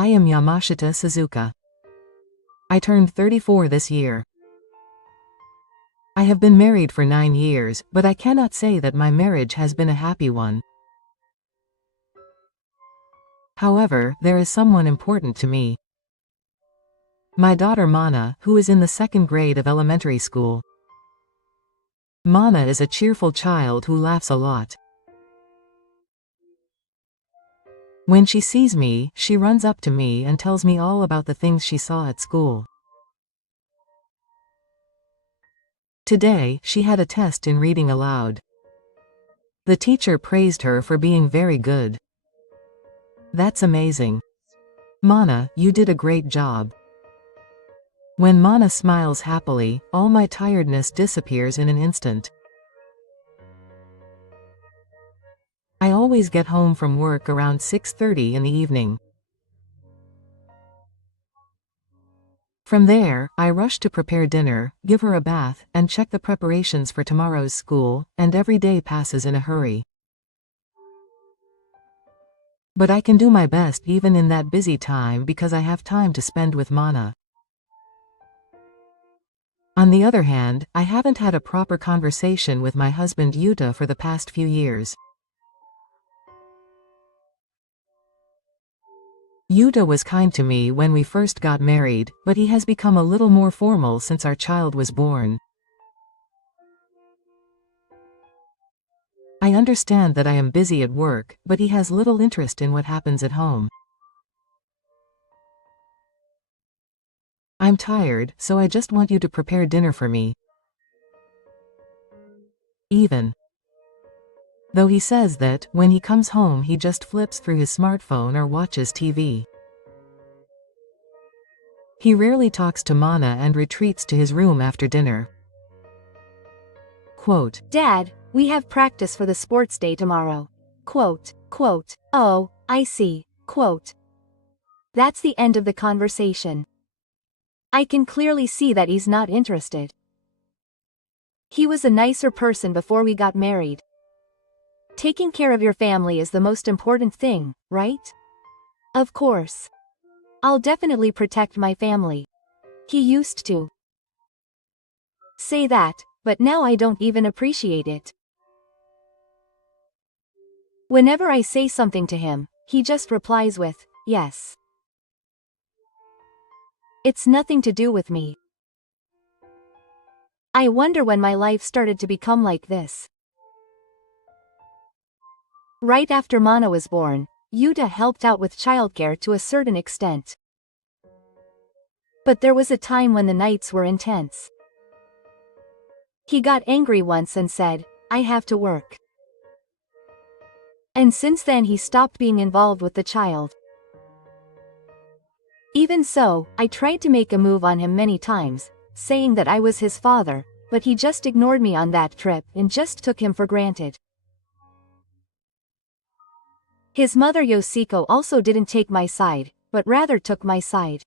I am Yamashita Suzuka. I turned 34 this year. I have been married for 9 years, but I cannot say that my marriage has been a happy one. However, there is someone important to me. My daughter Mana, who is in the 2nd grade of elementary school. Mana is a cheerful child who laughs a lot. When she sees me, she runs up to me and tells me all about the things she saw at school. Today, she had a test in reading aloud. The teacher praised her for being very good. That's amazing. Mana, you did a great job. When Mana smiles happily, all my tiredness disappears in an instant. I always get home from work around 6:30 in the evening. From there, I rush to prepare dinner, give her a bath, and check the preparations for tomorrow's school, and every day passes in a hurry. But I can do my best even in that busy time because I have time to spend with Mana. On the other hand, I haven't had a proper conversation with my husband Yuta for the past few years. Yuta was kind to me when we first got married, but he has become a little more formal since our child was born. I understand that I am busy at work, but he has little interest in what happens at home. I'm tired, so I just want you to prepare dinner for me. Even though he says that, when he comes home he just flips through his smartphone or watches TV. He rarely talks to Mana and retreats to his room after dinner. Quote, Dad, we have practice for the sports day tomorrow. Quote. Oh, I see. Quote. That's the end of the conversation. I can clearly see that he's not interested. He was a nicer person before we got married. Taking care of your family is the most important thing, right? Of course. I'll definitely protect my family. He used to say that, but now I don't even appreciate it. Whenever I say something to him, he just replies with, yes. It's nothing to do with me. I wonder when my life started to become like this. Right after Mana was born, Yuta helped out with childcare to a certain extent. But there was a time when the nights were intense. He got angry once and said, I have to work. And since then he stopped being involved with the child. Even so, I tried to make a move on him many times, saying that I was his father, but he just ignored me on that trip and just took him for granted. His mother Yoshiko also didn't take my side, but rather took my side.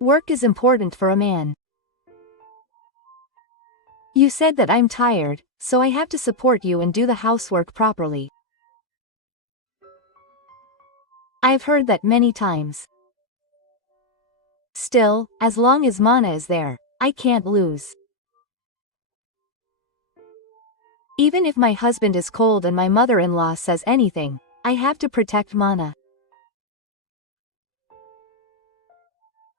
Work is important for a man. You said that I'm tired, so I have to support you and do the housework properly. I've heard that many times. Still, as long as Mana is there, I can't lose. Even if my husband is cold and my mother-in-law says anything, I have to protect Mana.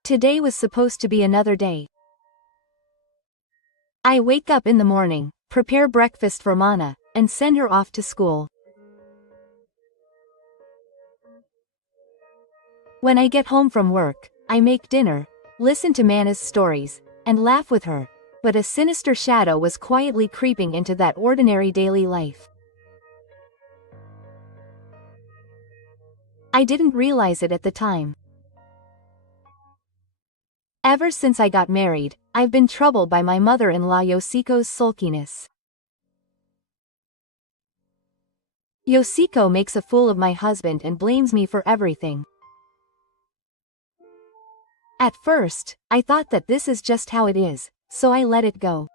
Today was supposed to be another day. I wake up in the morning, prepare breakfast for Mana, and send her off to school. When I get home from work, I make dinner, listen to Mana's stories, and laugh with her, but a sinister shadow was quietly creeping into that ordinary daily life. I didn't realize it at the time. Ever since I got married, I've been troubled by my mother-in-law Yoshiko's sulkiness. Yoshiko makes a fool of my husband and blames me for everything. At first, I thought that this is just how it is, so I let it go.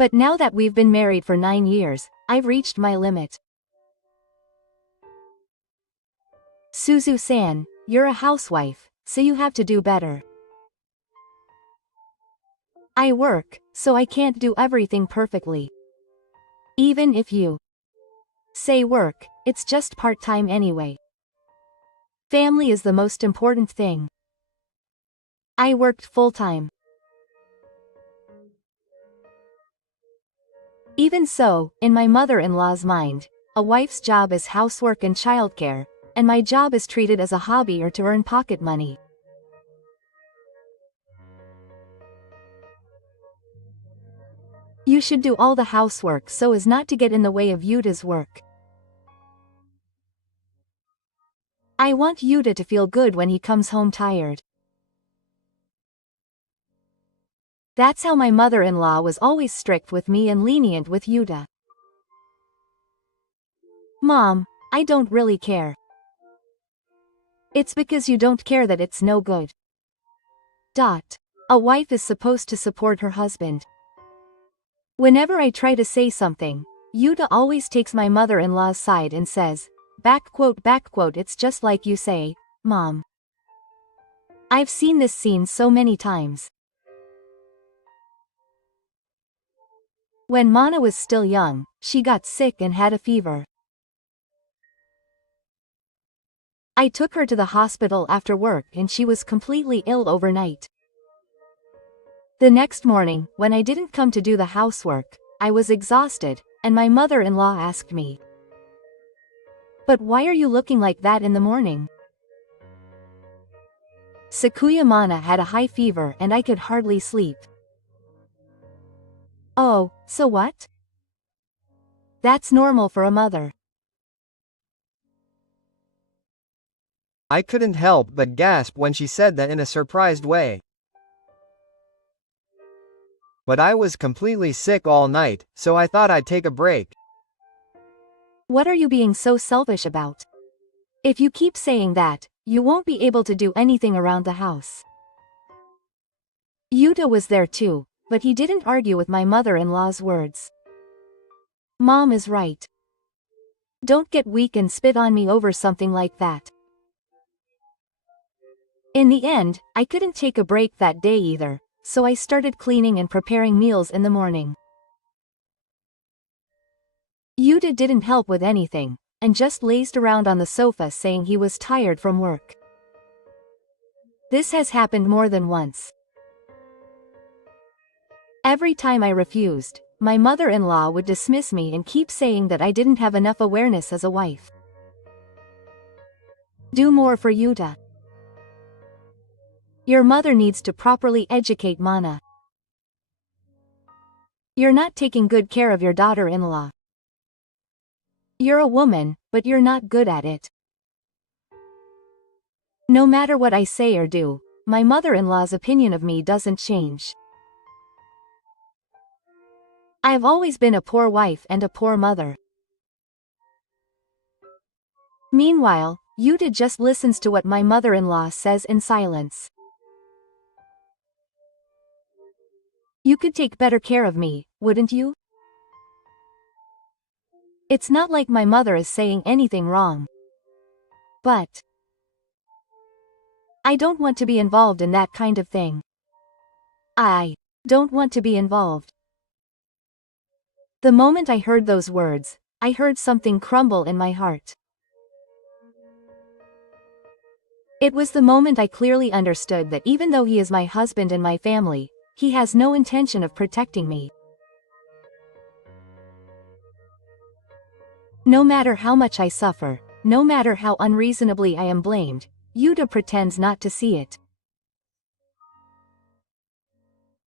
But now that we've been married for 9 years, I've reached my limit. Suzu-san, you're a housewife, so you have to do better. I work, so I can't do everything perfectly. Even if you say work, it's just part-time anyway. Family is the most important thing. I worked full-time. Even so, in my mother-in-law's mind, a wife's job is housework and childcare, and my job is treated as a hobby or to earn pocket money. You should do all the housework so as not to get in the way of Yuta's work. I want Yuta to feel good when he comes home tired. That's how my mother-in-law was always strict with me and lenient with Yuta. Mom, I don't really care. It's because you don't care that it's no good. A wife is supposed to support her husband. Whenever I try to say something, Yuta always takes my mother-in-law's side and says, it's just like you say, Mom. I've seen this scene so many times. When Mana was still young, she got sick and had a fever. I took her to the hospital after work and she was completely ill overnight. The next morning, when I didn't come to do the housework, I was exhausted, and my mother-in-law asked me, "But why are you looking like that in the morning?" Sakuya Mana had a high fever and I could hardly sleep. Oh, so what? That's normal for a mother. I couldn't help but gasp when she said that in a surprised way. But I was completely sick all night, so I thought I'd take a break. What are you being so selfish about? If you keep saying that, you won't be able to do anything around the house. Yuta was there too, but he didn't argue with my mother-in-law's words. Mom is right. Don't get weak and spit on me over something like that. In the end, I couldn't take a break that day either, so I started cleaning and preparing meals in the morning. Yuta didn't help with anything, and just lazed around on the sofa saying he was tired from work. This has happened more than once. Every time I refused, my mother-in-law would dismiss me and keep saying that I didn't have enough awareness as a wife. Do more for Yuta. Your mother needs to properly educate Mana. You're not taking good care of your daughter-in-law. You're a woman, but you're not good at it. No matter what I say or do, my mother-in-law's opinion of me doesn't change. I've always been a poor wife and a poor mother. Meanwhile, Yuta just listens to what my mother-in-law says in silence. You could take better care of me, wouldn't you? It's not like my mother is saying anything wrong. But I don't want to be involved in that kind of thing. I don't want to be involved. The moment I heard those words, I heard something crumble in my heart. It was the moment I clearly understood that even though he is my husband and my family, he has no intention of protecting me. No matter how much I suffer, no matter how unreasonably I am blamed, Yuta pretends not to see it.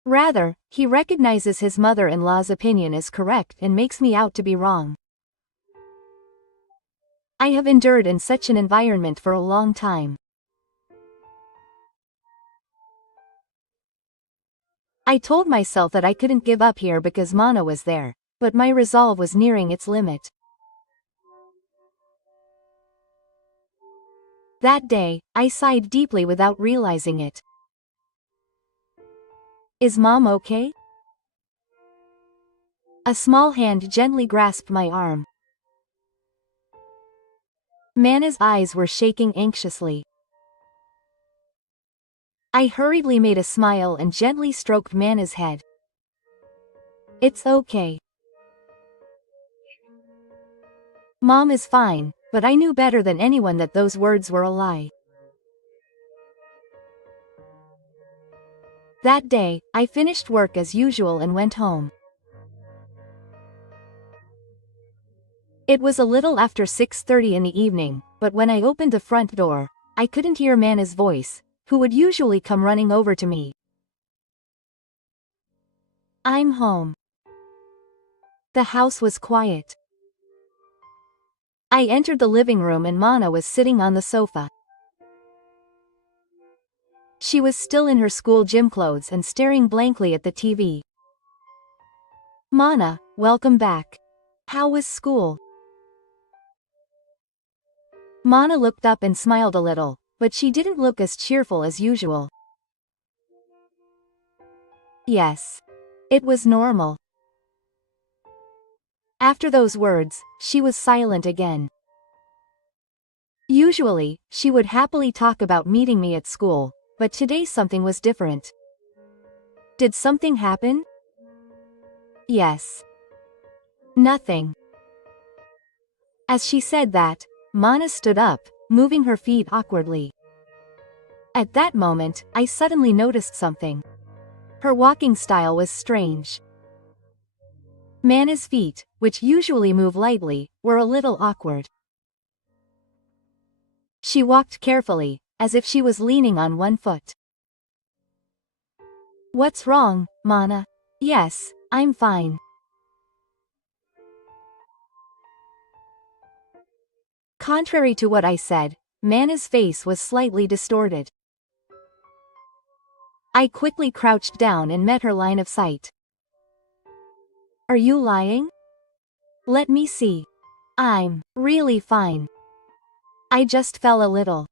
Rather, he recognizes his mother-in-law's opinion is correct and makes me out to be wrong. I have endured in such an environment for a long time. I told myself that I couldn't give up here because Mana was there, but my resolve was nearing its limit. That day, I sighed deeply without realizing it. Is Mom okay? A small hand gently grasped my arm. Mana's eyes were shaking anxiously. I hurriedly made a smile and gently stroked Mana's head. It's okay. Mom is fine, but I knew better than anyone that those words were a lie. That day, I finished work as usual and went home. It was a little after 6:30 in the evening, but when I opened the front door, I couldn't hear Mana's voice, who would usually come running over to me. I'm home. The house was quiet. I entered the living room and Mana was sitting on the sofa. She was still in her school gym clothes and staring blankly at the TV. Mana, welcome back. How was school? Mana looked up and smiled a little, but she didn't look as cheerful as usual. Yes. It was normal. After those words, she was silent again. Usually, she would happily talk about meeting me at school, but today something was different. Did something happen? Yes. Nothing. As she said that, Mana stood up, moving her feet awkwardly. At that moment, I suddenly noticed something. Her walking style was strange. Mana's feet, which usually move lightly, were a little awkward. She walked carefully, as if she was leaning on one foot. What's wrong, Mana? Yes, I'm fine. Contrary to what I said, Mana's face was slightly distorted. I quickly crouched down and met her line of sight. Are you lying? Let me see. I'm really fine. I just fell a little.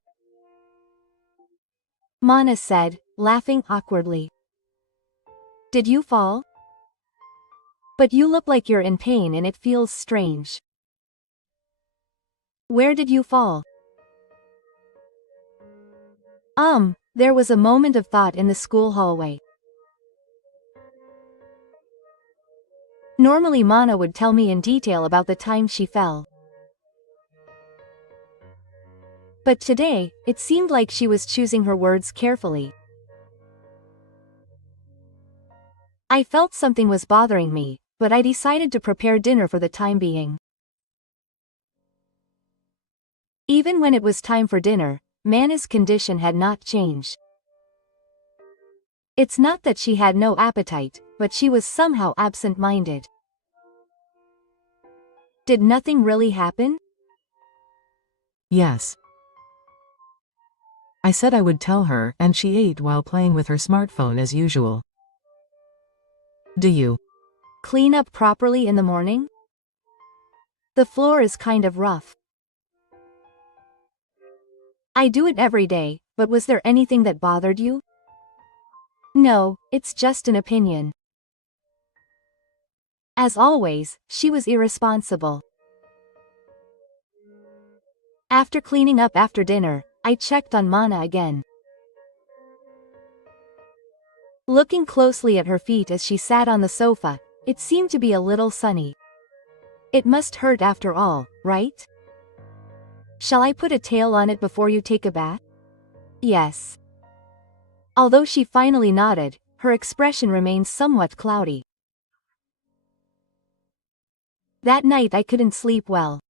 Mana said, laughing awkwardly. Did you fall? But you look like you're in pain and it feels strange. Where did you fall? There was a moment of thought in the school hallway. Normally Mana would tell me in detail about the time she fell. But today, it seemed like she was choosing her words carefully. I felt something was bothering me, but I decided to prepare dinner for the time being. Even when it was time for dinner, Mana's condition had not changed. It's not that she had no appetite, but she was somehow absent-minded. Did nothing really happen? Yes. I said I would tell her, and she ate while playing with her smartphone as usual. Do you clean up properly in the morning? The floor is kind of rough. I do it every day, but was there anything that bothered you? No, it's just an opinion. As always, she was irresponsible. After cleaning up after dinner, I checked on Mana again. Looking closely at her feet as she sat on the sofa, it seemed to be a little sunny. It must hurt after all, right? Shall I put a towel on it before you take a bath? Yes. Although she finally nodded, her expression remained somewhat cloudy. That night I couldn't sleep well.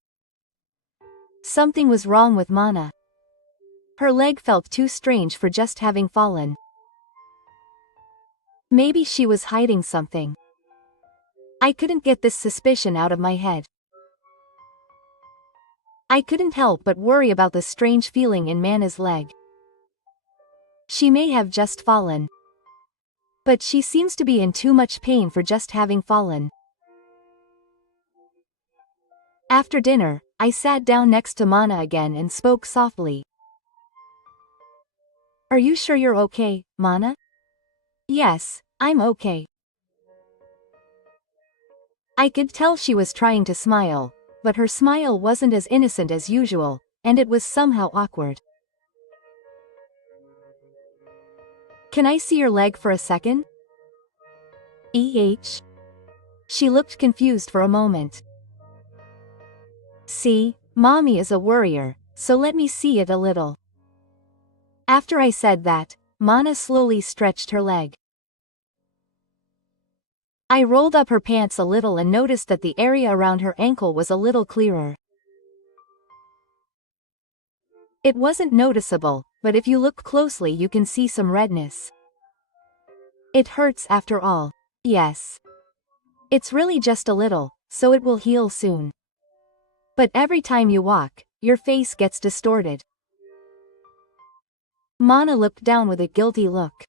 Something was wrong with Mana. Her leg felt too strange for just having fallen. Maybe she was hiding something. I couldn't get this suspicion out of my head. I couldn't help but worry about the strange feeling in Mana's leg. She may have just fallen. But she seems to be in too much pain for just having fallen. After dinner, I sat down next to Mana again and spoke softly. Are you sure you're okay, Mana? Yes, I'm okay. I could tell she was trying to smile, but her smile wasn't as innocent as usual, and it was somehow awkward. Can I see your leg for a second? She looked confused for a moment. See, Mommy is a worrier, so let me see it a little. After I said that, Mana slowly stretched her leg. I rolled up her pants a little and noticed that the area around her ankle was a little clearer. It wasn't noticeable, but if you look closely you can see some redness. It hurts after all. Yes. It's really just a little, so it will heal soon. But every time you walk, your face gets distorted. Mana looked down with a guilty look.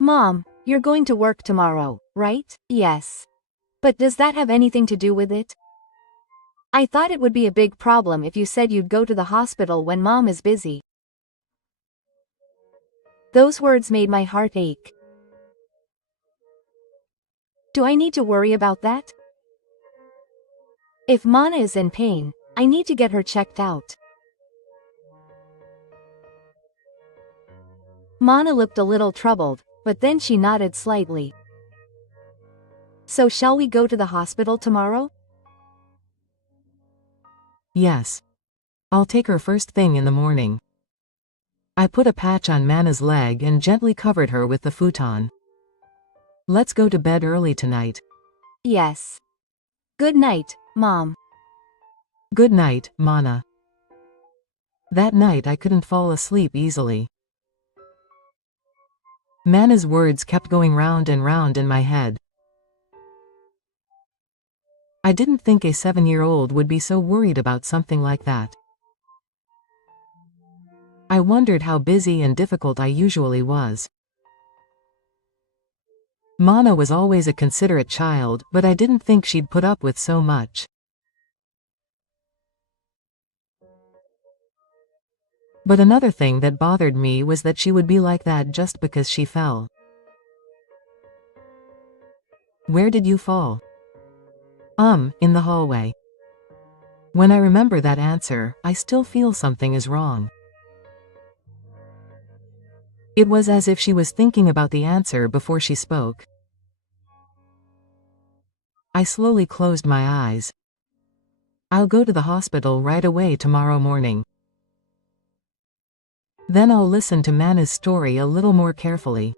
Mom, you're going to work tomorrow, right? Yes. But does that have anything to do with it? I thought it would be a big problem if you said you'd go to the hospital when Mom is busy. Those words made my heart ache. Do I need to worry about that? If Mana is in pain, I need to get her checked out. Mana looked a little troubled, but then she nodded slightly. So shall we go to the hospital tomorrow? Yes. I'll take her first thing in the morning. I put a patch on Mana's leg and gently covered her with the futon. Let's go to bed early tonight. Yes. Good night, Mom. Good night, Mana. That night I couldn't fall asleep easily. Mana's words kept going round and round in my head. I didn't think a 7-year-old would be so worried about something like that. I wondered how busy and difficult I usually was. Mana was always a considerate child, but I didn't think she'd put up with so much. But another thing that bothered me was that she would be like that just because she fell. Where did you fall? In the hallway. When I remember that answer, I still feel something is wrong. It was as if she was thinking about the answer before she spoke. I slowly closed my eyes. I'll go to the hospital right away tomorrow morning. Then I'll listen to Mana's story a little more carefully.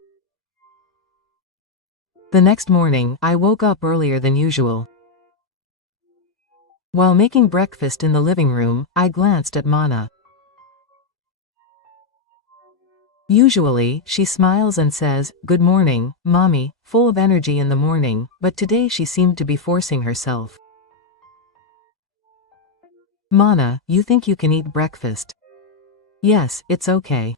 The next morning, I woke up earlier than usual. While making breakfast in the living room, I glanced at Mana. Usually, she smiles and says, "Good morning, Mommy," full of energy in the morning, but today she seemed to be forcing herself. Mana, you think you can eat breakfast? Yes, it's okay.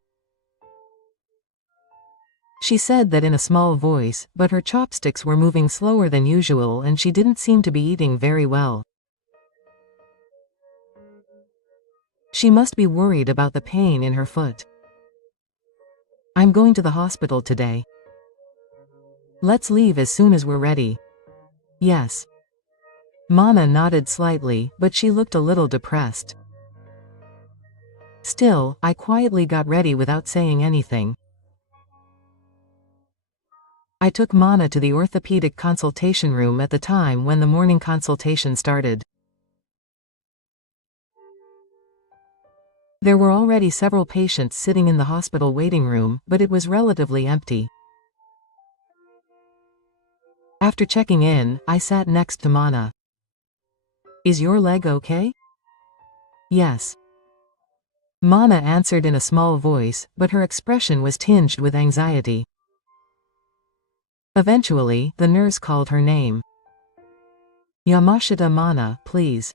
She said that in a small voice, but her chopsticks were moving slower than usual and she didn't seem to be eating very well. She must be worried about the pain in her foot. I'm going to the hospital today. Let's leave as soon as we're ready. Yes. Mana nodded slightly, but she looked a little depressed. Still, I quietly got ready without saying anything. I took Mana to the orthopedic consultation room at the time when the morning consultation started. There were already several patients sitting in the hospital waiting room, but it was relatively empty. After checking in, I sat next to Mana. Is your leg okay? Yes. Mana answered in a small voice, but her expression was tinged with anxiety. Eventually, the nurse called her name. Yamashita Mana, please.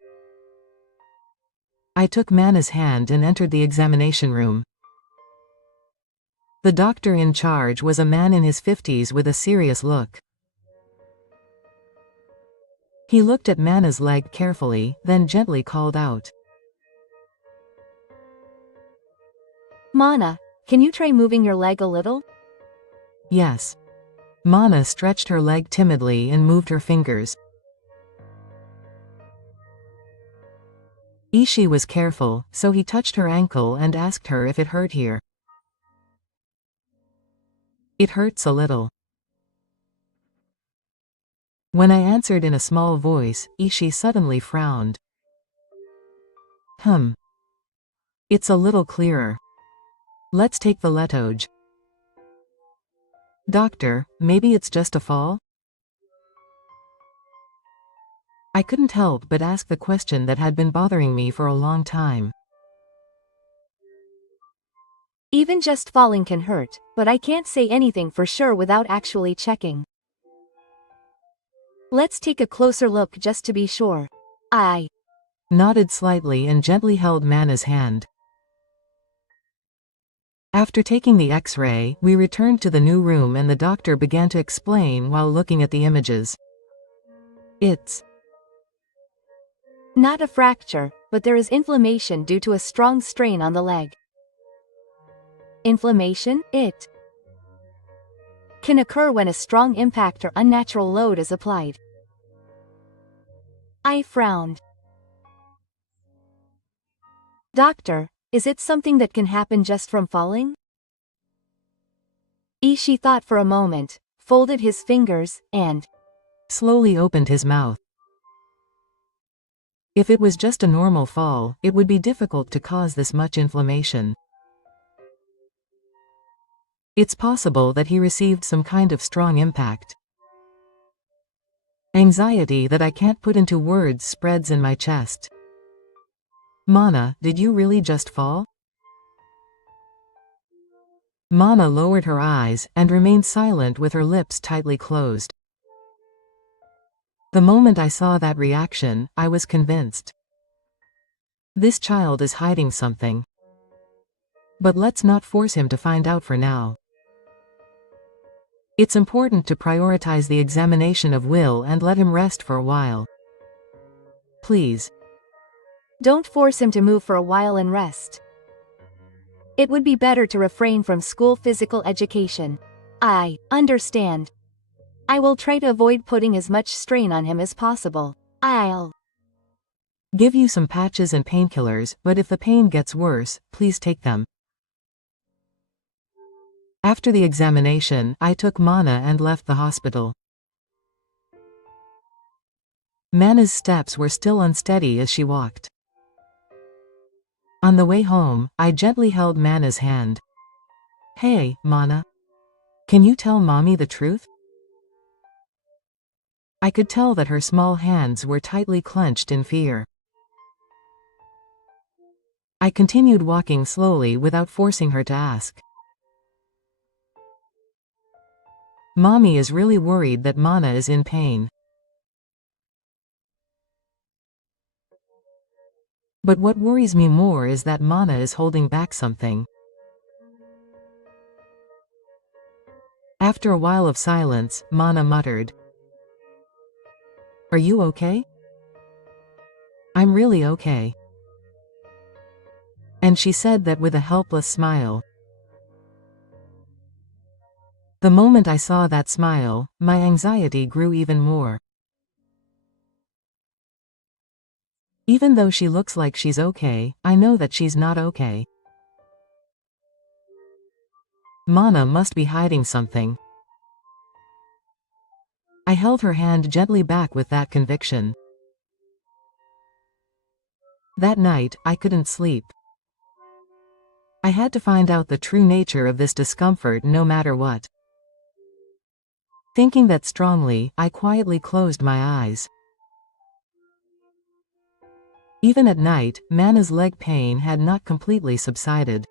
I took Mana's hand and entered the examination room. The doctor in charge was a man in his 50s with a serious look. He looked at Mana's leg carefully, then gently called out. Mana, can you try moving your leg a little? Yes. Mana stretched her leg timidly and moved her fingers. Ishi was careful, so he touched her ankle and asked her if it hurt here. It hurts a little. When I answered in a small voice, Ishi suddenly frowned. It's a little clearer. Let's take the Letoge. Doctor, maybe it's just a fall? I couldn't help but ask the question that had been bothering me for a long time. Even just falling can hurt, but I can't say anything for sure without actually checking. Let's take a closer look just to be sure. I nodded slightly and gently held Mana's hand. After taking the X-ray, we returned to the new room and the doctor began to explain while looking at the images. It's not a fracture, but there is inflammation due to a strong strain on the leg. Inflammation, it can occur when a strong impact or unnatural load is applied. I frowned. Doctor, is it something that can happen just from falling? Ishi thought for a moment, folded his fingers, and slowly opened his mouth. If it was just a normal fall, it would be difficult to cause this much inflammation. It's possible that he received some kind of strong impact. Anxiety that I can't put into words spreads in my chest. Mana, did you really just fall? Mana lowered her eyes and remained silent with her lips tightly closed. The moment I saw that reaction, I was convinced. This child is hiding something. But let's not force him to find out for now. It's important to prioritize the examination of Will and let him rest for a while. Please. Don't force him to move for a while and rest. It would be better to refrain from school physical education. I understand. I will try to avoid putting as much strain on him as possible. I'll give you some patches and painkillers, but if the pain gets worse, please take them. After the examination, I took Mana and left the hospital. Mana's steps were still unsteady as she walked. On the way home, I gently held Mana's hand. Hey, Mana. Can you tell Mommy the truth? I could tell that her small hands were tightly clenched in fear. I continued walking slowly without forcing her to ask. Mommy is really worried that Mana is in pain. But what worries me more is that Mana is holding back something. After a while of silence, Mana muttered, "Are you okay?" "I'm really okay." And she said that with a helpless smile. The moment I saw that smile, my anxiety grew even more. Even though she looks like she's okay, I know that she's not okay. Mana must be hiding something. I held her hand gently back with that conviction. That night, I couldn't sleep. I had to find out the true nature of this discomfort no matter what. Thinking that strongly, I quietly closed my eyes. Even at night, Mana's leg pain had not completely subsided.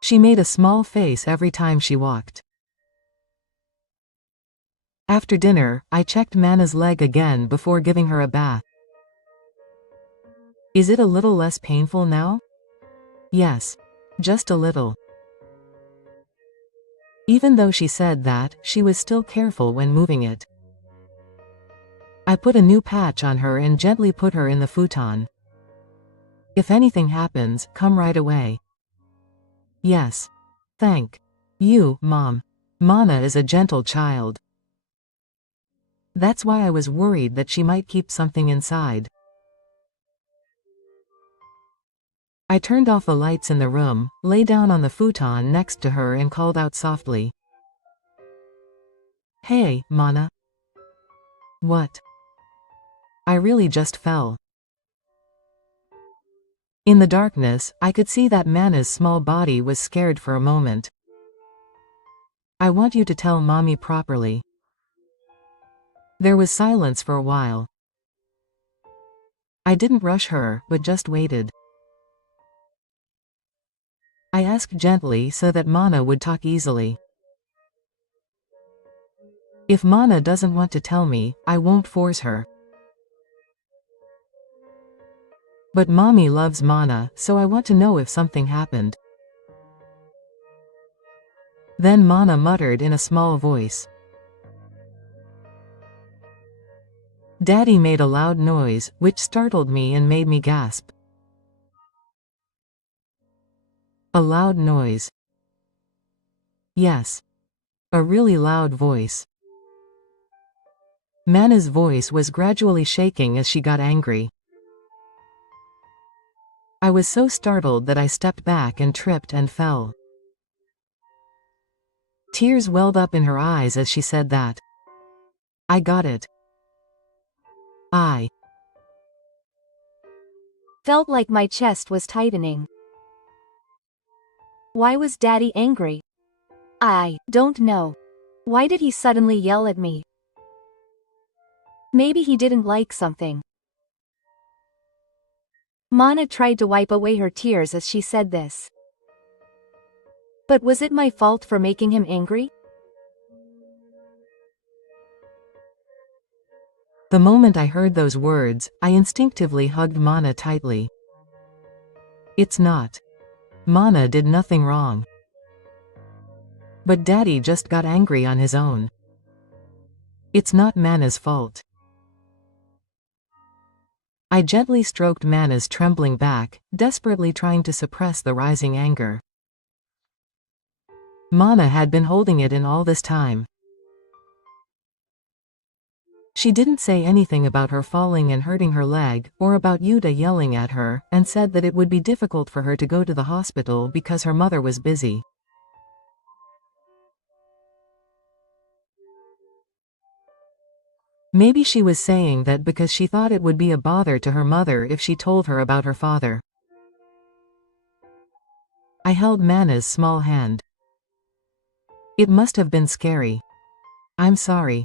She made a small face every time she walked. After dinner, I checked Mana's leg again before giving her a bath. Is it a little less painful now? Yes. Just a little. Even though she said that, she was still careful when moving it. I put a new patch on her and gently put her in the futon. If anything happens, come right away. Yes. Thank you, Mom. Mana is a gentle child. That's why I was worried that she might keep something inside. I turned off the lights in the room, lay down on the futon next to her and called out softly. Hey, Mana. What? I really just fell. In the darkness, I could see that Mana's small body was scared for a moment. I want you to tell Mommy properly. There was silence for a while. I didn't rush her, but just waited. I asked gently so that Mana would talk easily. If Mana doesn't want to tell me, I won't force her. But Mommy loves Mana, so I want to know if something happened. Then Mana muttered in a small voice. Daddy made a loud noise, which startled me and made me gasp. A loud noise. Yes. A really loud voice. Mana's voice was gradually shaking as she got angry. I was so startled that I stepped back and tripped and fell. Tears welled up in her eyes as she said that. I got it. I felt like my chest was tightening. Why was Daddy angry? I don't know. Why did he suddenly yell at me? Maybe he didn't like something. Mana tried to wipe away her tears as she said this. But was it my fault for making him angry? The moment I heard those words, I instinctively hugged Mana tightly. It's not. Mana did nothing wrong. But Daddy just got angry on his own. It's not Mana's fault. I gently stroked Mana's trembling back, desperately trying to suppress the rising anger. Mana had been holding it in all this time. She didn't say anything about her falling and hurting her leg, or about Yuta yelling at her, and said that it would be difficult for her to go to the hospital because her mother was busy. Maybe she was saying that because she thought it would be a bother to her mother if she told her about her father. I held Mana's small hand. It must have been scary. I'm sorry.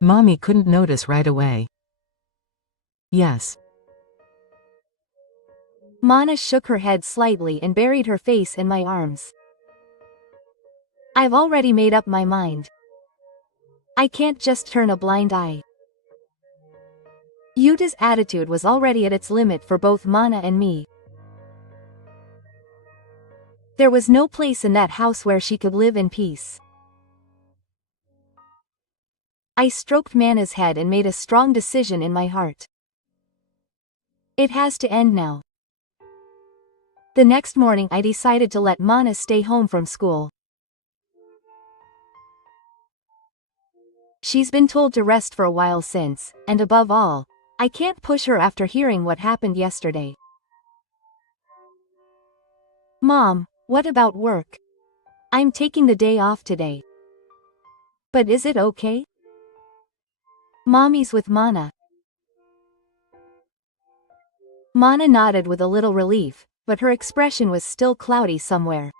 Mommy couldn't notice right away. Yes. Mana shook her head slightly and buried her face in my arms. I've already made up my mind. I can't just turn a blind eye. Yuta's attitude was already at its limit for both Mana and me. There was no place in that house where she could live in peace. I stroked Mana's head and made a strong decision in my heart. It has to end now. The next morning I decided to let Mana stay home from school. She's been told to rest for a while since, and above all, I can't push her after hearing what happened yesterday. Mom, what about work? I'm taking the day off today. But is it okay? Mommy's with Mana. Mana nodded with a little relief, but her expression was still cloudy somewhere.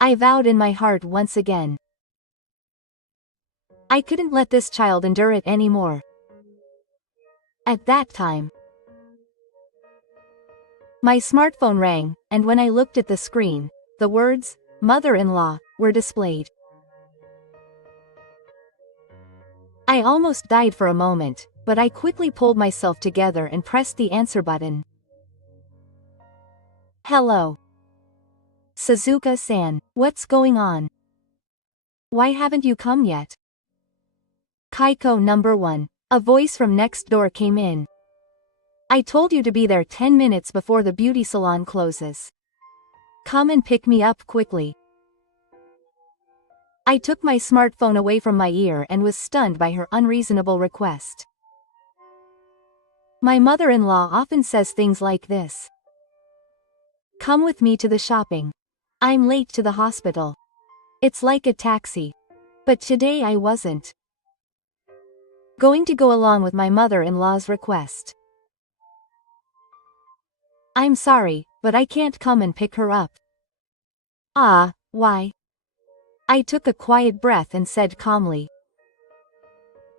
I vowed in my heart once again. I couldn't let this child endure it anymore. At that time, my smartphone rang, and when I looked at the screen, the words, "Mother-in-law," were displayed. I almost died for a moment, but I quickly pulled myself together and pressed the answer button. Hello. Suzuka-san, what's going on? Why haven't you come yet? Kaiko number 1. A voice from next door came in. I told you to be there 10 minutes before the beauty salon closes. Come and pick me up quickly. I took my smartphone away from my ear and was stunned by her unreasonable request. My mother-in-law often says things like this. Come with me to the shopping. I'm late to the hospital. It's like a taxi. But today I wasn't going to go along with my mother-in-law's request. I'm sorry, but I can't come and pick her up. Ah, why? I took a quiet breath and said calmly.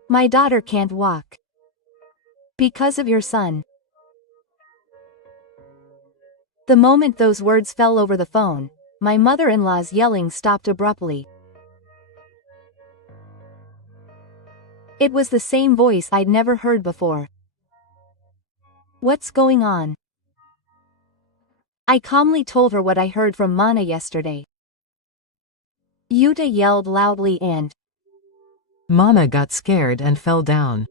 My daughter can't walk. Because of your son. The moment those words fell over the phone, my mother-in-law's yelling stopped abruptly. It was the same voice I'd never heard before. What's going on? I calmly told her what I heard from Mana yesterday. Yuta yelled loudly and Mana got scared and fell down.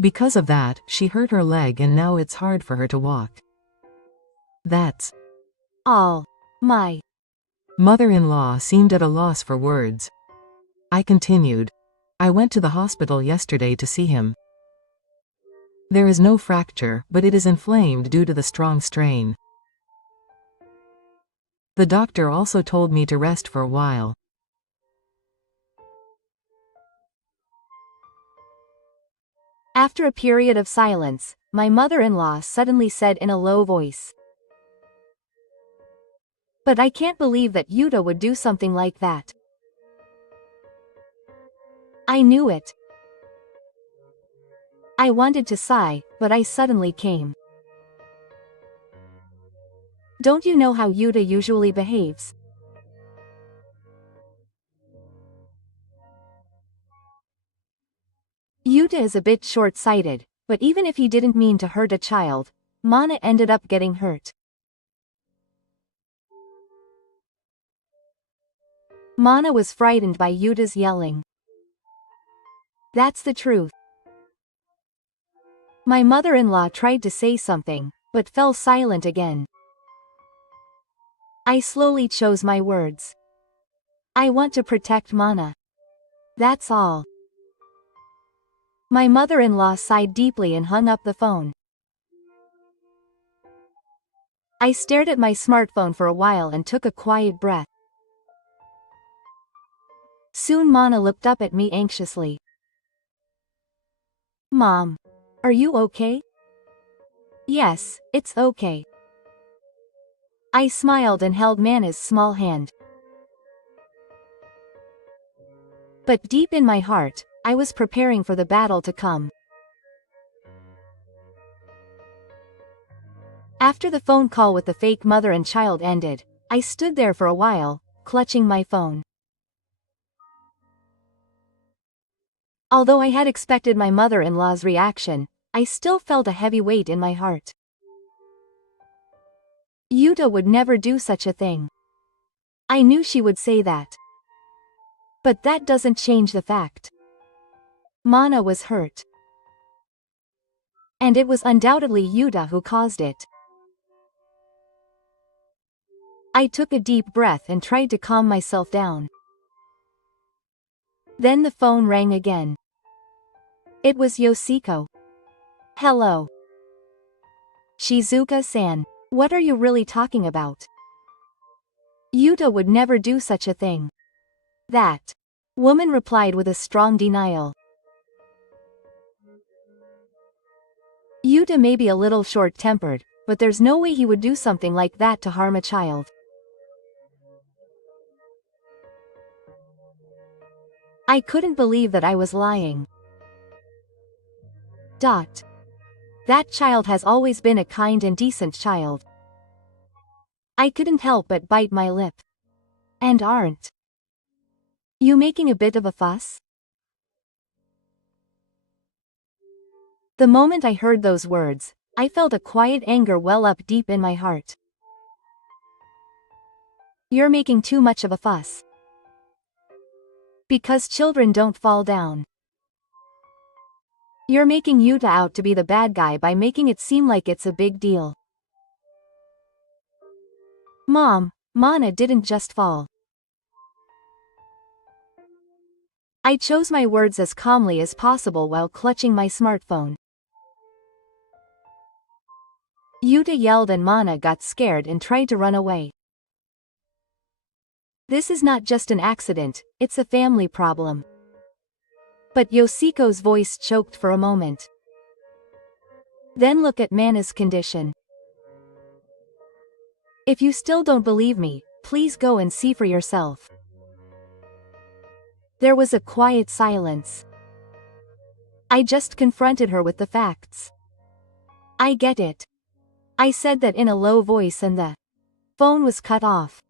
Because of that, she hurt her leg and now it's hard for her to walk. That's all. My mother-in-law seemed at a loss for words. I continued. I went to the hospital yesterday to see him. There is no fracture, but it is inflamed due to the strong strain. The doctor also told me to rest for a while. After a period of silence, my mother-in-law suddenly said in a low voice. But I can't believe that Yuta would do something like that. I knew it. I wanted to sigh, but I suddenly came. Don't you know how Yuta usually behaves? Yuta is a bit short-sighted, but even if he didn't mean to hurt a child, Mana ended up getting hurt. Mana was frightened by Yuta's yelling. That's the truth. My mother-in-law tried to say something, but fell silent again. I slowly chose my words. I want to protect Mana. That's all. My mother-in-law sighed deeply and hung up the phone. I stared at my smartphone for a while and took a quiet breath. Soon Mana looked up at me anxiously. Mom, are you okay? Yes, it's okay. I smiled and held Mana's small hand. But deep in my heart, I was preparing for the battle to come. After the phone call with the fake mother and child ended, I stood there for a while, clutching my phone. Although I had expected my mother-in-law's reaction, I still felt a heavy weight in my heart. Yuta would never do such a thing. I knew she would say that. But that doesn't change the fact. Mana was hurt. And it was undoubtedly Yuta who caused it. I took a deep breath and tried to calm myself down. Then the phone rang again. It was Yoshiko. Hello. Shizuka-san, what are you really talking about? Yuta would never do such a thing. That woman replied with a strong denial. Yuta may be a little short-tempered, but there's no way he would do something like that to harm a child. I couldn't believe that I was lying. That child has always been a kind and decent child. I couldn't help but bite my lip. And aren't you making a bit of a fuss? The moment I heard those words, I felt a quiet anger well up deep in my heart. You're making too much of a fuss. Because children don't fall down. You're making Yuta out to be the bad guy by making it seem like it's a big deal. Mom, Mana didn't just fall. I chose my words as calmly as possible while clutching my smartphone. Yuta yelled and Mana got scared and tried to run away. This is not just an accident, it's a family problem. But Yoshiko's voice choked for a moment. Then look at Mana's condition. If you still don't believe me, please go and see for yourself. There was a quiet silence. I just confronted her with the facts. I get it. I said that in a low voice and the phone was cut off.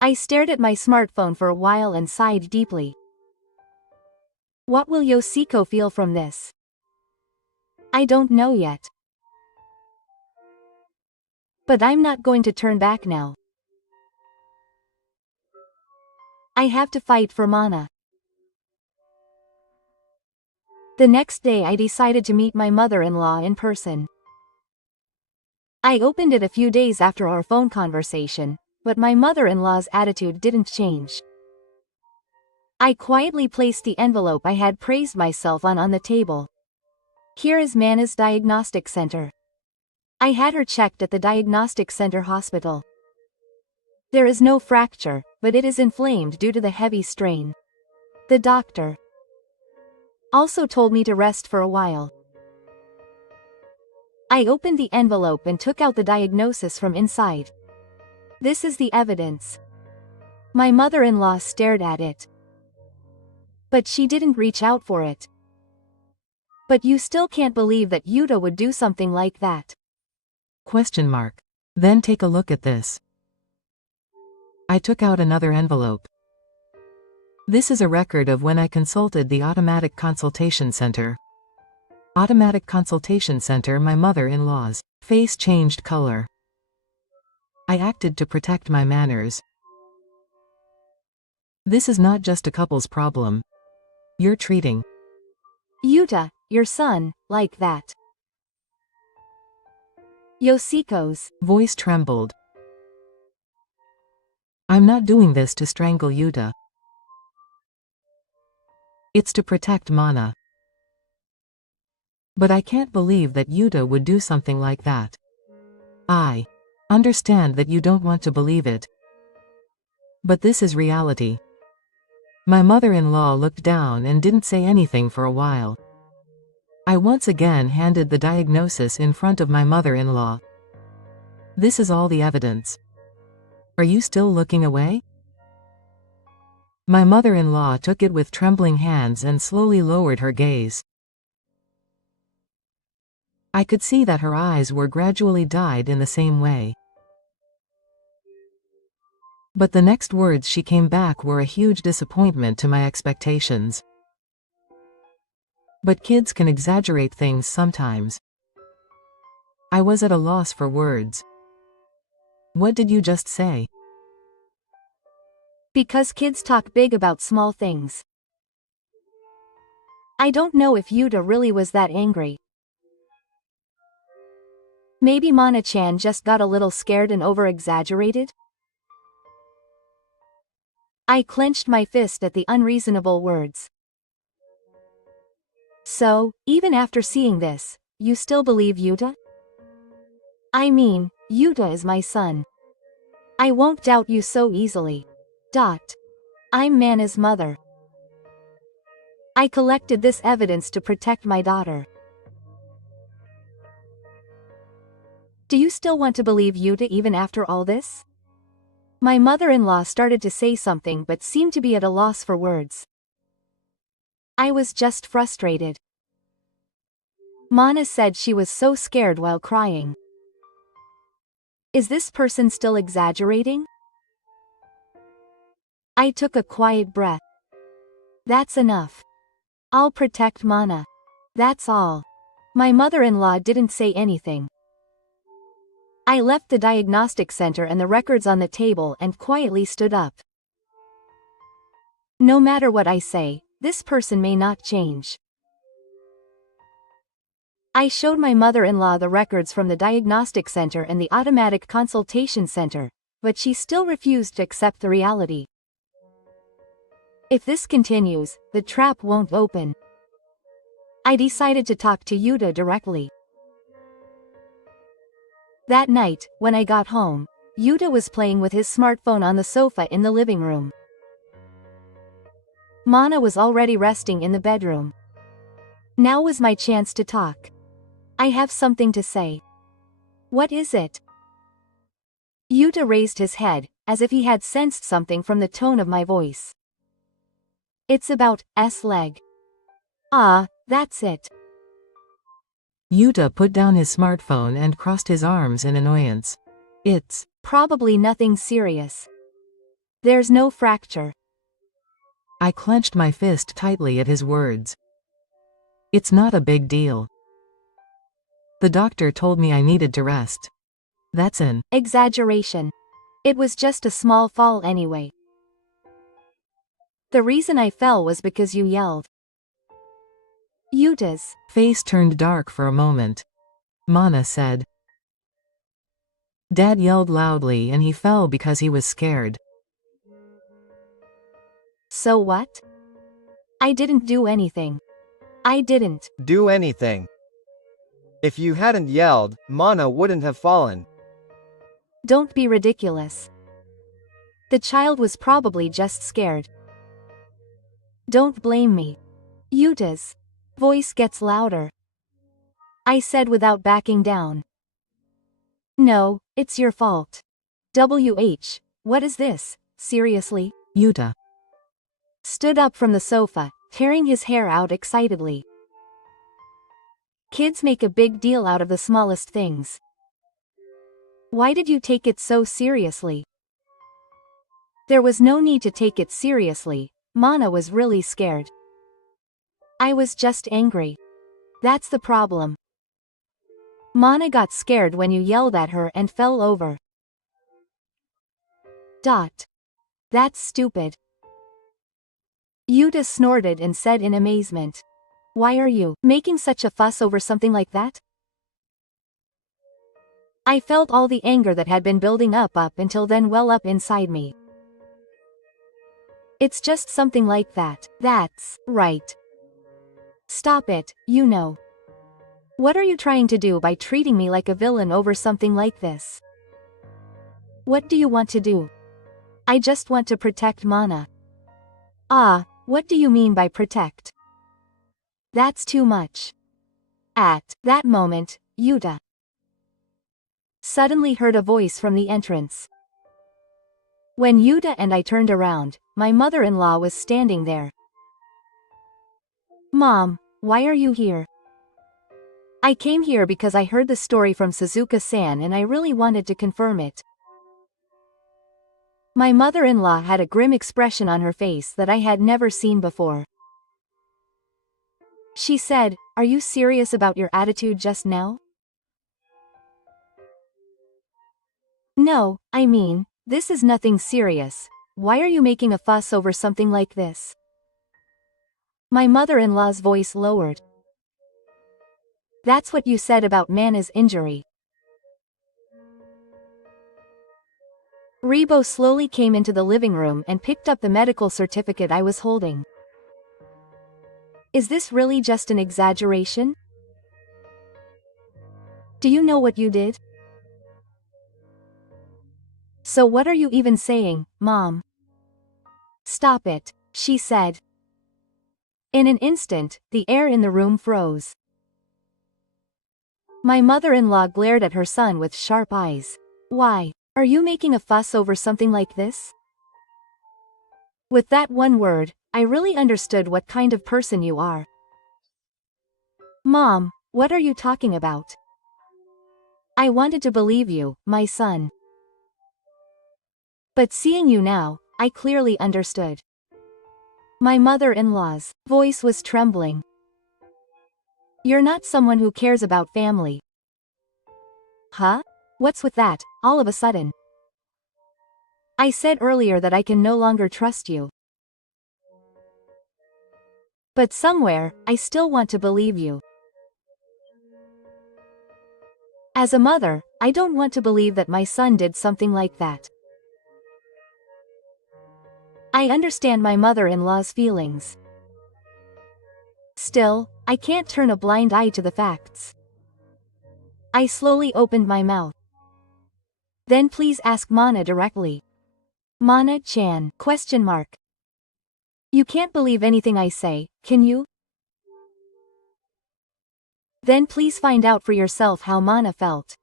I stared at my smartphone for a while and sighed deeply. What will Yoshiko feel from this? I don't know yet. But I'm not going to turn back now. I have to fight for Mana. The next day I decided to meet my mother-in-law in person. I opened it a few days after our phone conversation, but my mother-in-law's attitude didn't change. I quietly placed the envelope I had praised myself on the table. Here is Mana's diagnostic center. I had her checked at the diagnostic center hospital. There is no fracture, but it is inflamed due to the heavy strain. The doctor also told me to rest for a while. I opened the envelope and took out the diagnosis from inside. This is the evidence. My mother-in-law stared at it. But she didn't reach out for it. But you still can't believe that Yuta would do something like that. Question mark. Then take a look at this. I took out another envelope. This is a record of when I consulted the Automatic Consultation Center. Automatic Consultation Center. My mother-in-law's face changed color. I acted to protect my manners. This is not just a couple's problem. You're treating Yuta, your son, like that. Yoshiko's voice trembled. I'm not doing this to strangle Yuta. It's to protect Mana. But I can't believe that Yuta would do something like that. I understand that you don't want to believe it. But this is reality. My mother-in-law looked down and didn't say anything for a while. I once again handed the diagnosis in front of my mother-in-law. This is all the evidence. Are you still looking away? My mother-in-law took it with trembling hands and slowly lowered her gaze. I could see that her eyes were gradually dyed in the same way. But the next words she came back were a huge disappointment to my expectations. But kids can exaggerate things sometimes. I was at a loss for words. What did you just say? Because kids talk big about small things. I don't know if Yuta really was that angry. Maybe Mana-chan just got a little scared and over-exaggerated? I clenched my fist at the unreasonable words. So, even after seeing this, you still believe Yuta? I mean, Yuta is my son. I won't doubt you so easily. I'm Mana's mother. I collected this evidence to protect my daughter. Do you still want to believe Yuta even after all this? My mother-in-law started to say something but seemed to be at a loss for words. I was just frustrated. Mana said she was so scared while crying. Is this person still exaggerating? I took a quiet breath. That's enough. I'll protect Mana. That's all. My mother-in-law didn't say anything. I left the diagnostic center and the records on the table and quietly stood up. No matter what I say, this person may not change. I showed my mother-in-law the records from the diagnostic center and the automatic consultation center, but she still refused to accept the reality. If this continues, the trap won't open. I decided to talk to Yuta directly. That night, when I got home, Yuta was playing with his smartphone on the sofa in the living room. Mana was already resting in the bedroom. Now was my chance to talk. I have something to say. What is it? Yuta raised his head, as if he had sensed something from the tone of my voice. It's about S-leg. Ah, that's it. Yuta put down his smartphone and crossed his arms in annoyance. It's probably nothing serious. There's no fracture. I clenched my fist tightly at his words. It's not a big deal. The doctor told me I needed to rest. That's an exaggeration. It was just a small fall anyway. The reason I fell was because you yelled. Yuta's face turned dark for a moment. Mana said. Dad yelled loudly and he fell because he was scared. So what? I didn't do anything. I didn't do anything. If you hadn't yelled, Mana wouldn't have fallen. Don't be ridiculous. The child was probably just scared. Don't blame me. Yuta's voice gets louder. I said without backing down. No, it's your fault. WH, what is this, seriously? Yuta stood up from the sofa, tearing his hair out excitedly. Kids make a big deal out of the smallest things. Why did you take it so seriously? There was no need to take it seriously. Mana was really scared. I was just angry. That's the problem. Mana got scared when you yelled at her and fell over. That's stupid. Yuta snorted and said in amazement. Why are you making such a fuss over something like that? I felt all the anger that had been building up until then well up inside me. It's just something like that. That's right. Stop it, you know. What are you trying to do by treating me like a villain over something like this? What do you want to do? I just want to protect Mana. Ah, what do you mean by protect? That's too much. At that moment, Yuta suddenly heard a voice from the entrance. When Yuta and I turned around, my mother-in-law was standing there. Mom, why are you here? I came here because I heard the story from Suzuka-san and I really wanted to confirm it. My mother-in-law had a grim expression on her face that I had never seen before. She said, "Are you serious about your attitude just now?" No, I mean, this is nothing serious. Why are you making a fuss over something like this? My mother-in-law's voice lowered. That's what you said about Mana's injury. Rebo slowly came into the living room and picked up the medical certificate I was holding. Is this really just an exaggeration? Do you know what you did? So what are you even saying, Mom? Stop it, she said. In an instant, the air in the room froze. My mother-in-law glared at her son with sharp eyes. Why are you making a fuss over something like this? With that one word, I really understood what kind of person you are. Mom, what are you talking about? I wanted to believe you, my son. But seeing you now, I clearly understood. My mother-in-law's voice was trembling. You're not someone who cares about family. Huh? What's with that, all of a sudden? I said earlier that I can no longer trust you. But somewhere, I still want to believe you. As a mother, I don't want to believe that my son did something like that. I understand my mother-in-law's feelings. Still, I can't turn a blind eye to the facts. I slowly opened my mouth. Then please ask Mana directly. Mana-chan? Question mark. You can't believe anything I say, can you? Then please find out for yourself how Mana felt.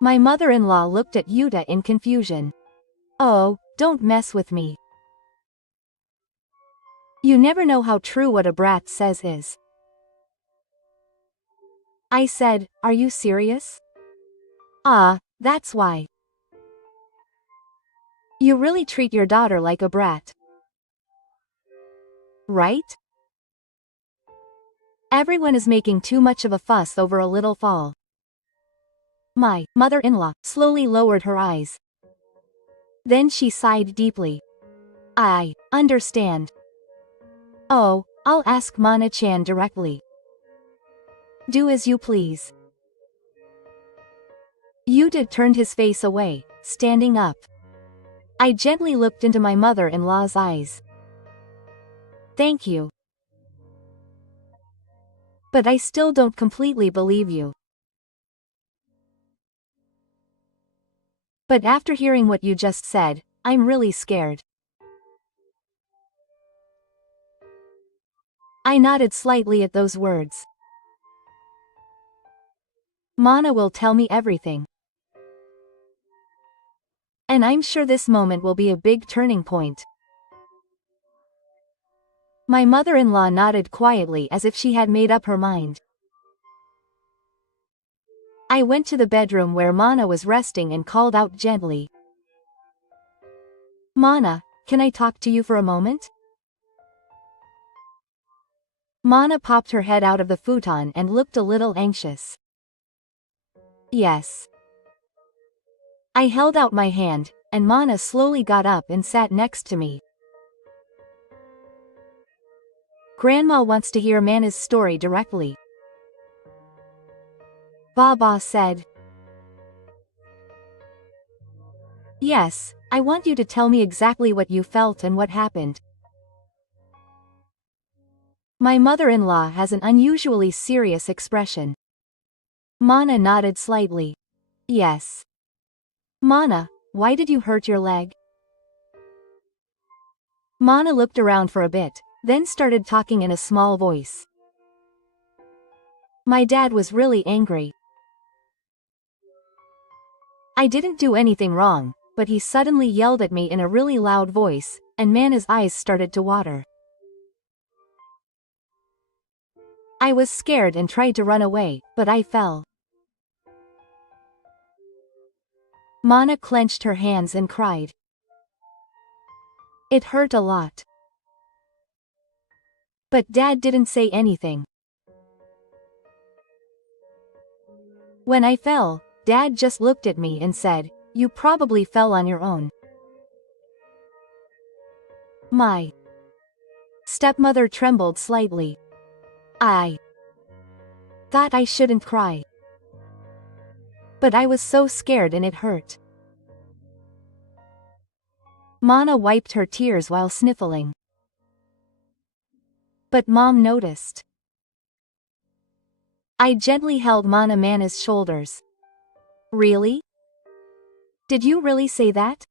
My mother-in-law looked at Yuta in confusion. Oh, don't mess with me. You never know how true what a brat says is. I said, are you serious? Ah, that's why. You really treat your daughter like a brat. Right? Everyone is making too much of a fuss over a little fall. My mother-in-law slowly lowered her eyes. Then she sighed deeply. I understand. Oh, I'll ask Mana-chan directly. Do as you please. Yuta turned his face away, standing up. I gently looked into my mother-in-law's eyes. Thank you. But I still don't completely believe you. But after hearing what you just said, I'm really scared. I nodded slightly at those words. Mana will tell me everything. And I'm sure this moment will be a big turning point. My mother-in-law nodded quietly as if she had made up her mind. I went to the bedroom where Mana was resting and called out gently. Mana, can I talk to you for a moment? Mana popped her head out of the futon and looked a little anxious. Yes. I held out my hand, and Mana slowly got up and sat next to me. Grandma wants to hear Mana's story directly. Baba said. Yes, I want you to tell me exactly what you felt and what happened. My mother-in-law has an unusually serious expression. Mana nodded slightly. Yes. Mana, why did you hurt your leg? Mana looked around for a bit, then started talking in a small voice. My dad was really angry. I didn't do anything wrong, but he suddenly yelled at me in a really loud voice, and Mana's eyes started to water. I was scared and tried to run away, but I fell. Mana clenched her hands and cried. It hurt a lot. But Dad didn't say anything. When I fell, Dad just looked at me and said, "You probably fell on your own." My stepmother trembled slightly. I thought I shouldn't cry. But I was so scared and it hurt. Mana wiped her tears while sniffling. But Mom noticed. I gently held Mana's shoulders. Really? Did you really say that?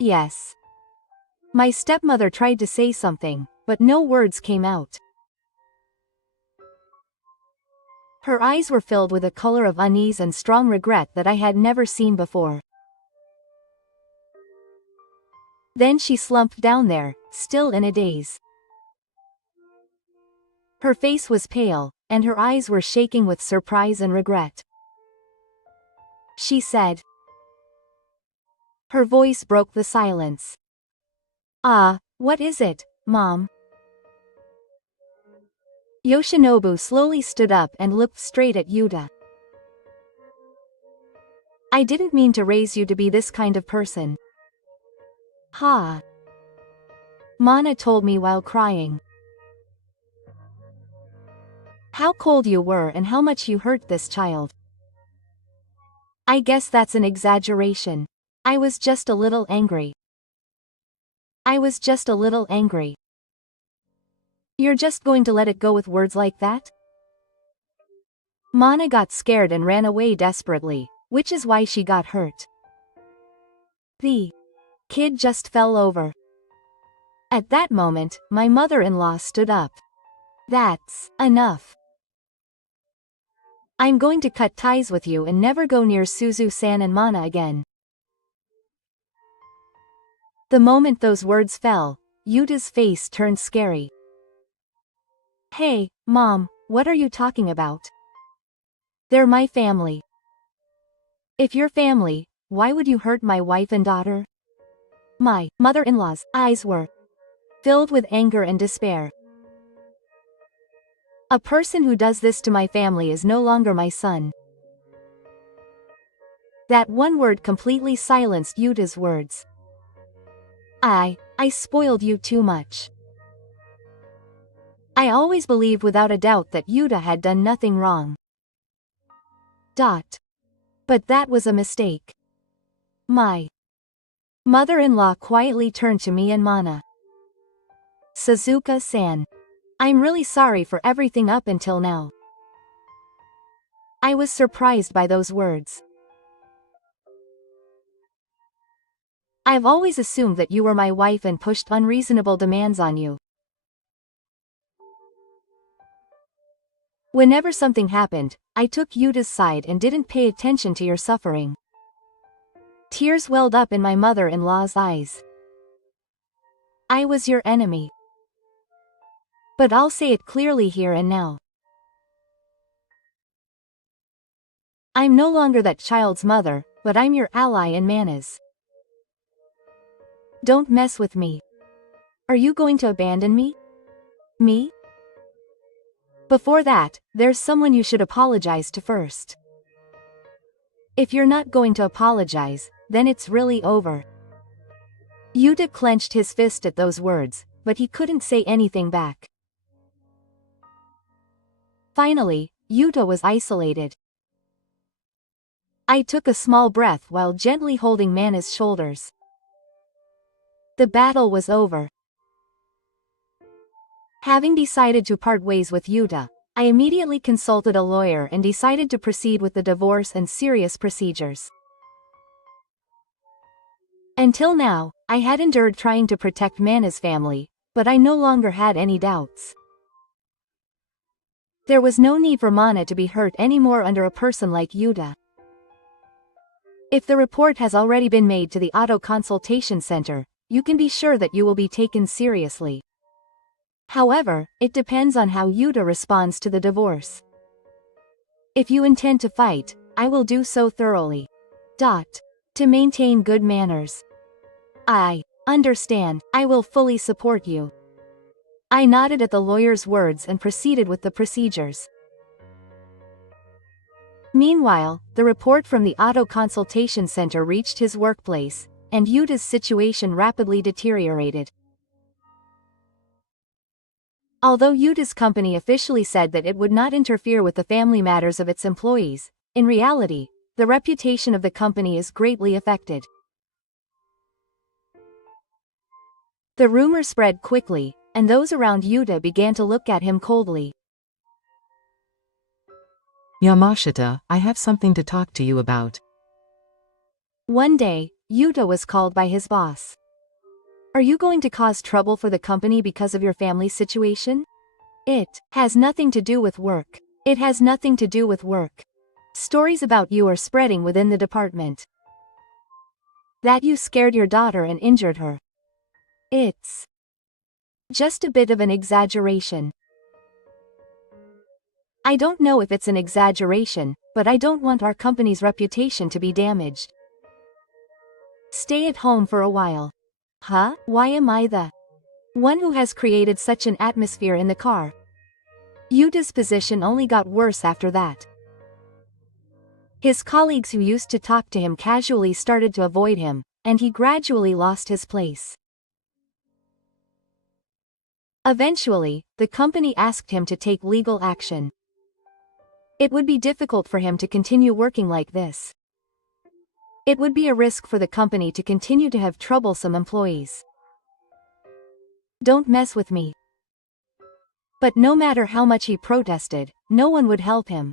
Yes. My stepmother tried to say something, but no words came out. Her eyes were filled with a color of unease and strong regret that I had never seen before. Then she slumped down there, still in a daze. Her face was pale, and her eyes were shaking with surprise and regret. She said. Her voice broke the silence. Ah, what is it, Mom? Yoshinobu slowly stood up and looked straight at Yuta. I didn't mean to raise you to be this kind of person. Ha. Mana told me while crying. How cold you were and how much you hurt this child. I guess that's an exaggeration. I was just a little angry. I was just a little angry. You're just going to let it go with words like that? Mana got scared and ran away desperately, which is why she got hurt. The kid just fell over. At that moment, my mother-in-law stood up. That's enough. I'm going to cut ties with you and never go near Suzu-san and Mana again. The moment those words fell, Yuta's face turned scary. Hey, Mom, what are you talking about? They're my family. If you're family, why would you hurt my wife and daughter? My mother-in-law's eyes were filled with anger and despair. A person who does this to my family is no longer my son. That one word completely silenced Yuta's words. I spoiled you too much. I always believed without a doubt that Yuta had done nothing wrong. But that was a mistake. My mother-in-law quietly turned to me and Mana. Suzuka-san. I'm really sorry for everything up until now. I was surprised by those words. I've always assumed that you were my wife and pushed unreasonable demands on you. Whenever something happened, I took Yuta's side and didn't pay attention to your suffering. Tears welled up in my mother-in-law's eyes. I was your enemy. But I'll say it clearly here and now. I'm no longer that child's mother, but I'm your ally in manners. Don't mess with me. Are you going to abandon me? Me? Before that, there's someone you should apologize to first. If you're not going to apologize, then it's really over. Yuta clenched his fist at those words, but he couldn't say anything back. Finally, Yuta was isolated. I took a small breath while gently holding Mana's shoulders. The battle was over. Having decided to part ways with Yuta, I immediately consulted a lawyer and decided to proceed with the divorce and serious procedures. Until now, I had endured trying to protect Mana's family, but I no longer had any doubts. There was no need for Mana to be hurt anymore under a person like Yuta. If the report has already been made to the Auto Consultation Center, you can be sure that you will be taken seriously. However, it depends on how Yuta responds to the divorce. If you intend to fight, I will do so thoroughly. To maintain good manners. I understand. I will fully support you. I nodded at the lawyer's words and proceeded with the procedures. Meanwhile, the report from the Auto Consultation Center reached his workplace, and Yuta's situation rapidly deteriorated. Although Yuta's company officially said that it would not interfere with the family matters of its employees, in reality, the reputation of the company is greatly affected. The rumor spread quickly, and those around Yuta began to look at him coldly. Yamashita, I have something to talk to you about. One day, Yuta was called by his boss. Are you going to cause trouble for the company because of your family situation? It has nothing to do with work. It has nothing to do with work. Stories about you are spreading within the department. That you scared your daughter and injured her. It's just a bit of an exaggeration. I don't know if it's an exaggeration, but I don't want our company's reputation to be damaged. Stay at home for a while. Huh? Why am I the one who has created such an atmosphere in the car? Yuta's position only got worse after that. His colleagues who used to talk to him casually started to avoid him, and he gradually lost his place. Eventually, the company asked him to take legal action. It would be difficult for him to continue working like this. It would be a risk for the company to continue to have troublesome employees. Don't mess with me. But no matter how much he protested, no one would help him.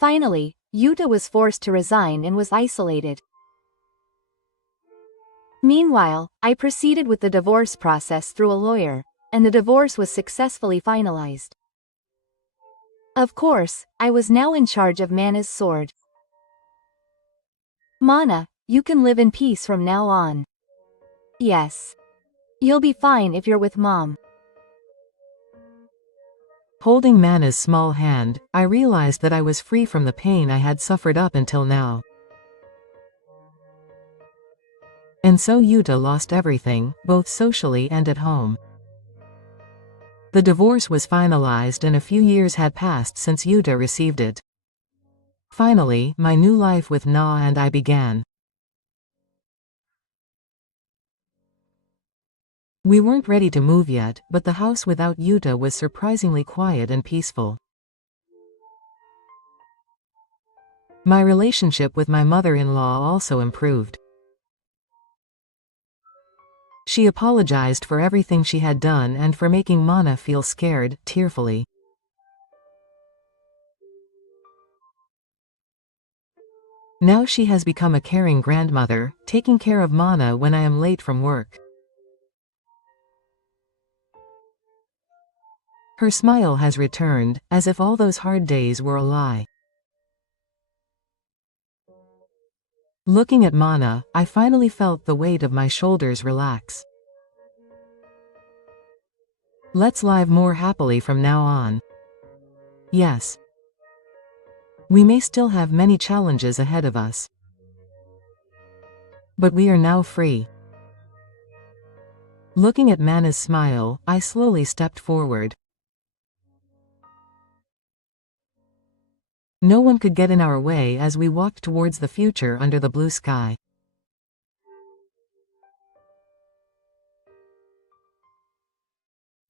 Finally, Yuta was forced to resign and was isolated. Meanwhile, I proceeded with the divorce process through a lawyer, and the divorce was successfully finalized. Of course, I was now in charge of Mana's sword. Mana, you can live in peace from now on. Yes. You'll be fine if you're with Mom. Holding Mana's small hand, I realized that I was free from the pain I had suffered up until now. And so Yuta lost everything, both socially and at home. The divorce was finalized and a few years had passed since Yuta received it. Finally, my new life with Na and I began. We weren't ready to move yet, but the house without Yuta was surprisingly quiet and peaceful. My relationship with my mother-in-law also improved. She apologized for everything she had done and for making Mana feel scared, tearfully. Now she has become a caring grandmother, taking care of Mana when I am late from work. Her smile has returned, as if all those hard days were a lie. Looking at Mana, I finally felt the weight of my shoulders relax. Let's live more happily from now on. Yes. We may still have many challenges ahead of us. But we are now free. Looking at Mana's smile, I slowly stepped forward. No one could get in our way as we walked towards the future under the blue sky.